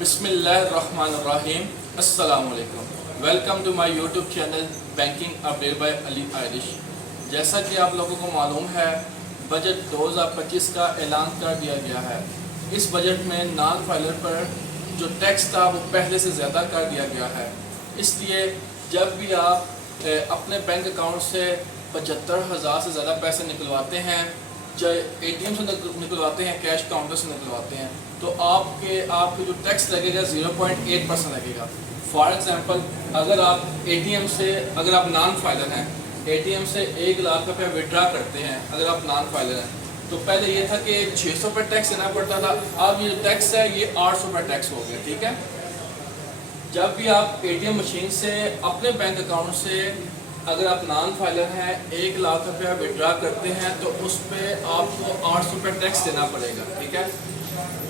بسم اللہ الرحمن الرحیم. السلام علیکم. Welcome to my YouTube channel banking update by Ali آئرش. جیسا کہ آپ لوگوں کو معلوم ہے، بجٹ 2025 کا اعلان کر دیا گیا ہے. اس بجٹ میں نان فائلر پر جو ٹیکس تھا وہ پہلے سے زیادہ کر دیا گیا ہے. اس لیے جب بھی آپ اپنے بینک اکاؤنٹ سے 75,000 سے زیادہ پیسے نکلواتے ہیں، چاہے اے ٹی ایم سے نکلواتے ہیں، کیش کاؤنٹر سے نکلواتے ہیں، تو آپ کے جو ٹیکس لگے گا 0.8% لگے گا. فار ایگزامپل، اگر آپ اے ٹی ایم سے اگر آپ نان فائلر ہیں، اے ٹی ایم سے 1 لاکھ روپے وڈرا کرتے ہیں، اگر آپ نان فائلر ہیں، تو پہلے یہ تھا کہ 600 روپے ٹیکس دینا پڑتا تھا. اب یہ ٹیکس ہے یہ 800 روپے ٹیکس ہو گیا. ٹھیک ہے. جب بھی آپ اے ٹی ایم مشین سے اپنے بینک اکاؤنٹ سے اگر آپ نان فائلر ہیں 1 لاکھ روپیہ وڈرا کرتے ہیں تو اس پہ آپ کو 800 روپے ٹیکس دینا پڑے گا. ٹھیک ہے.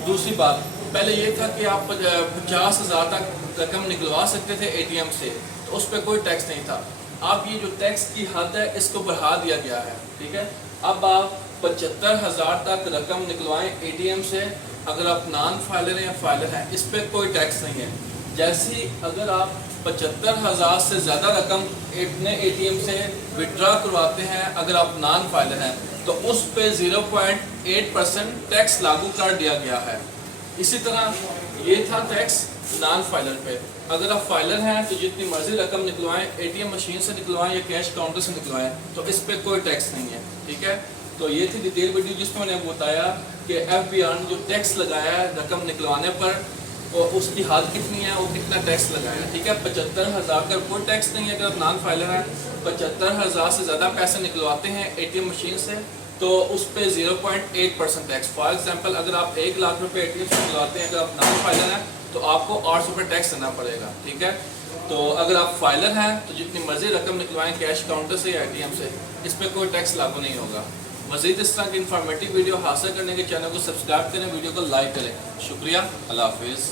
دوسری بات، پہلے یہ تھا کہ آپ 50,000 تک رقم نکلوا سکتے تھے اے ٹی ایم سے، تو اس پہ کوئی ٹیکس نہیں تھا. اب یہ جو ٹیکس کی حد ہے اس کو بڑھا دیا گیا ہے. ٹھیک ہے. اب آپ 75,000 تک رقم نکلوائیں اے ٹی ایم سے، اگر آپ نان فائلر ہیں یا فائلر ہیں، اس پہ کوئی ٹیکس نہیں ہے. جیسی اگر آپ 75,000 سے زیادہ رقم اپنے اے ٹی ایم سے وڈرا کرواتے ہیں، اگر آپ نان فائلر ہیں، تو اس پہ 0.8% ٹیکس لاگو کر دیا گیا ہے. اسی طرح یہ تھا ٹیکس نان فائلر پہ. اگر آپ فائلر ہیں تو جتنی مرضی رقم نکلوائیں، اے ٹی ایم مشین سے نکلوائیں یا کیش کاؤنٹر سے نکلوائیں، تو اس پہ کوئی ٹیکس نہیں ہے. ٹھیک ہے. تو یہ تھی ڈیٹیل ویڈیو جس میں نے بتایا کہ ایف بی آر نے جو ٹیکس لگایا ہے رقم نکلوانے پر، اور اس کی حد کتنی ہے، وہ کتنا ٹیکس لگایا ہے. ٹھیک ہے. 75,000 کا کوئی ٹیکس نہیں ہے اگر آپ نان فائلر ہیں. 75,000 سے زیادہ پیسے نکلواتے ہیں اے ٹی ایم مشین سے تو اس پہ 0.8% ٹیکس. فار ایگزامپل، اگر آپ 1 لاکھ روپے اے ٹی ایم سے نکلواتے ہیں، اگر آپ نان فائلر ہیں تو آپ کو 800 روپے ٹیکس دینا پڑے گا. ٹھیک ہے. تو اگر آپ فائلر ہیں تو جتنی مرضی رقم نکلوائیں کیش کاؤنٹر سے یا اے ٹی ایم سے، اس پہ کوئی ٹیکس لاگو نہیں ہوگا. مزید اس طرح کی انفارمیٹیو ویڈیو حاصل کرنے کے چینل کو سبسکرائب کریں، ویڈیو کو لائک کریں. شکریہ. اللہ حافظ.